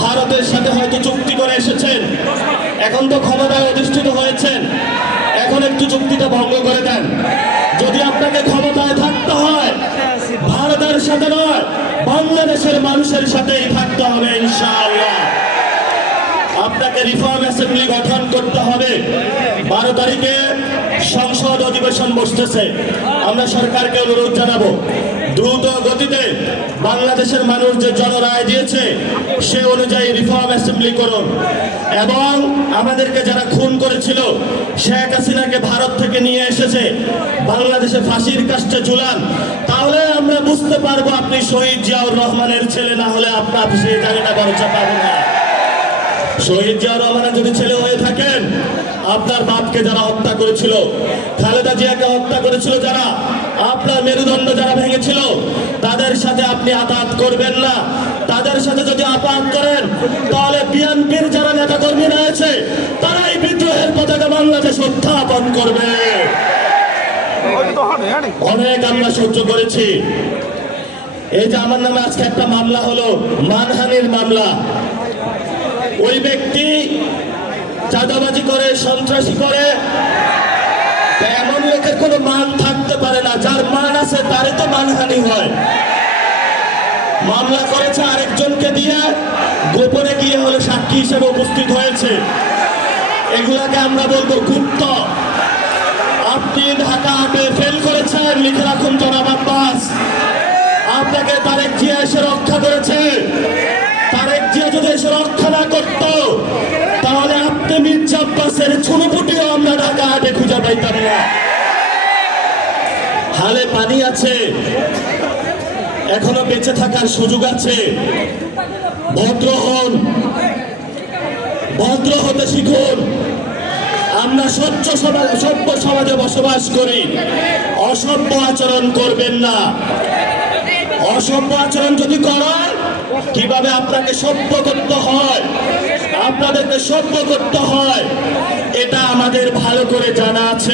ভারতের সাথে হয়তো চুক্তি করে এসেছেন, এখন তো ক্ষমতায় অধিষ্ঠিত হয়েছেন, এখন একটু চুক্তিটা ভঙ্গ করে দেন। যদি আপনাকে ক্ষমতায় থাকতে হয় ভারতের সাথে নয়, বাংলাদেশের মানুষের সাথেই থাকতে হবে ইনশাআল্লাহ। আপনাকে রিফর্ম অ্যাসেম্বলি গঠন করতে হবে। 12 তারিখে সংসদ অধিবেশন বসতেছে। আমরা সরকারকে অনুরোধ জানাবো দ্রুত গতিতে বাংলাদেশের মানুষ যে জনরায় দিয়েছে সে অনুযায়ী রিফর্ম অ্যাসেম্বলি করুন, এবং আমাদেরকে যারা খুন করেছিল শেখ হাসিনাকে ভারত থেকে নিয়ে এসেছে বাংলাদেশে ফাঁসির কাস্টে ঝুলান, তাহলে আমরা বুঝতে পারবো আপনি শহীদ জিয়াউর রহমানের ছেলে, না হলে আপনার সেই জায়গাটা বরচা পাবেন না। শহীদ জিয়াউর রহমানের যদি ছেলে হয়ে থাকেন, আপনার বাপকে যারা হত্যা করেছিল, খালেদা জিয়াকে হত্যা করেছিল যারা, আপনার মেরুদণ্ড যারা ভেঙেছিল, তাদের সাথে আপনি আঘাত করবেন না। তাদের সাথে যদি আঘাত করেন তাহলে বিএনপির যারা নেতা কর্মী রয়েছে তারাই বিদ্রোহের পতাকা বাংলাদেশ উত্থাপন করবে। অনেক আমরা সহ্য করেছি। এই যে আমার নামে আজকে একটা মামলা হলো, মানহানির মামলা। ওই ব্যক্তি চাঁদাবাজি করে, সন্ত্রাসী করে, এমন লোকের কোনো মান থাকতে পারে না। যার মান আছে তারই তো মানহানি হয়। মামলা করেছে আরেকজনকে দিয়ে, গোপনে গিয়ে হলে সাক্ষী হিসেবে উপস্থিত হয়েছে। এগুলাকে আমরা বলবো গুপ্ত। আপনি ঢাকা হাটে ফেল করেছেন, লিখে রাখুন জনাব আব্বাস। আপনাকে তারেক জিয়া এসে রক্ষা করেছে। তারেক জিয়া যদি এসে রক্ষা না করতো তাহলে আপনি মির্জা আব্বাসের ছুনোপুটিও আমরা ঢাকা হাটে খুঁজে পাইতাম না। হালে পানি আছে, এখনো বেঁচে থাকার সুযোগ আছে। ভদ্র হন, ভদ্র হতে শিখুন। আমরা সভ্য সমাজে বসবাস করি, অসভ্য আচরণ করবেন না। অসভ্য আচরণ যদি করেন, কিভাবে আপনাকে সভ্য করতে হয়, আপনাদেরকে সভ্য করতে হয়, এটা আমাদের ভালো করে জানা আছে।